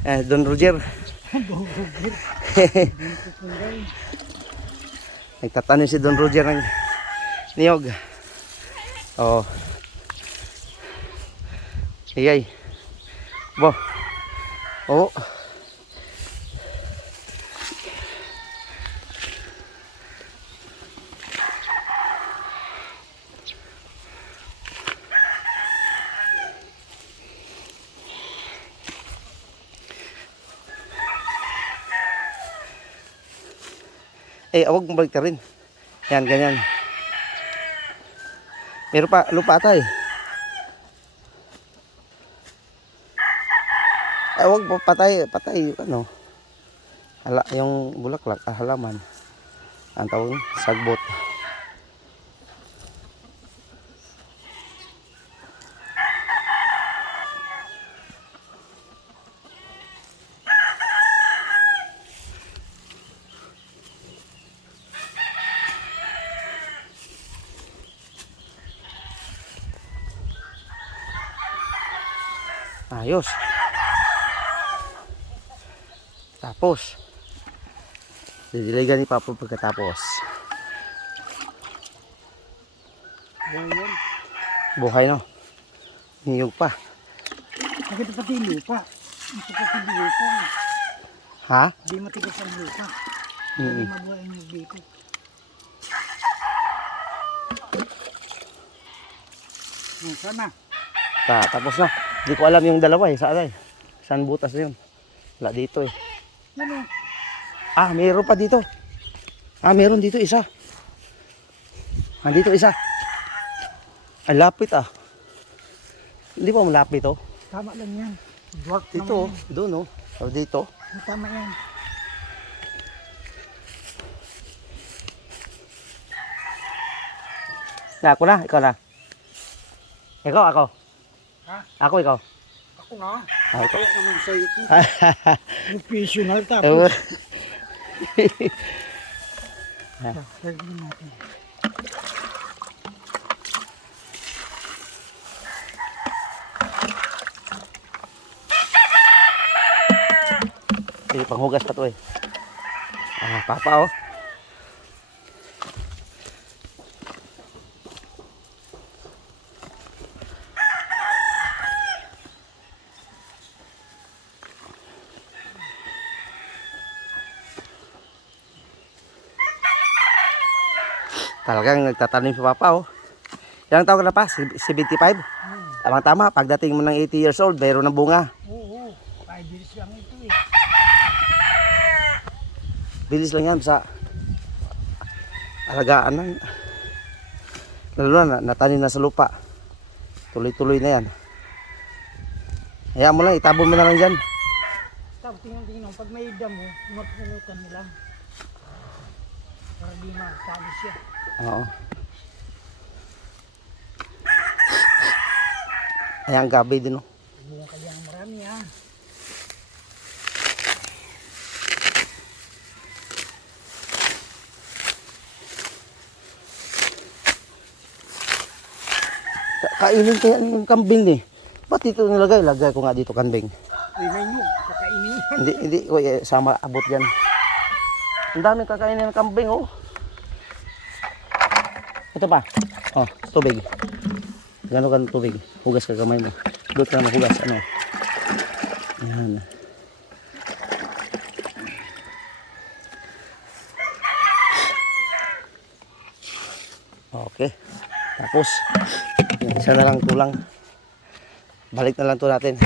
Don Roger. Nagtatanim si Don Roger ng niyog. Oh. Iyay. Bo. Oh. Awag mo balik ka rin. Yan, ganyan. Meron pa, lupa tayo. Awag mo, patay, ano. Yung bulaklak, halaman. Ang tawag, sagbot. Ayos. Tapos didiligan ni Papa pagkatapos. Buhay no. Niyog pa. Nakita pati yung lupa. Nakita lupa. Ha? Di matigas ang lupa. Di mabuhay ang dito. Sana. Tapos na. Hindi ko alam yung dalawa saan butas na yun. Wala dito eh. Ano? Mayroon pa dito. Meron dito isa. Dito isa. Ay, lapit Hindi pa malapit Tama lang yan. Dwarf dito doon o dito. Tama yan. Ako na, ikaw na. Ako. Ha? Ikaw. Ako na. Ikaw. Kaya naman sa'yo ito. Professional tapos. Lagyan natin. Panghugas pa to Papa Talagang nagtatanim si Papa Ilang taon ka na pa? 75? Tama. Pagdating mo ng 80 years old, mayroon ng bunga. Oo. 5 years lang ito Bilis lang yan sa alagaan ng lalo na natanim na sa lupa. Tuloy-tuloy na yan. Hayaan mo lang, itabon mo na lang dyan. Tapos tingnan. Pag may damo, mapunutan nila. Para di magsabi siya. Oo. Ayan, gabi din Buong kaya ng marami Kainin kaya yung kambing Ba't dito nilagay? Lagay ko nga dito kambing. Uy, may nyug. Kakainin yan. Hindi ko sama abot dyan. Ang daming kakainin ng kambing Ito pa. Tubig. Gano'n tubig. Hugas ka kamay mo. Doon ka na hugas. Yan. Okay. Tapos, isa na lang kulang. Balik na lang to natin.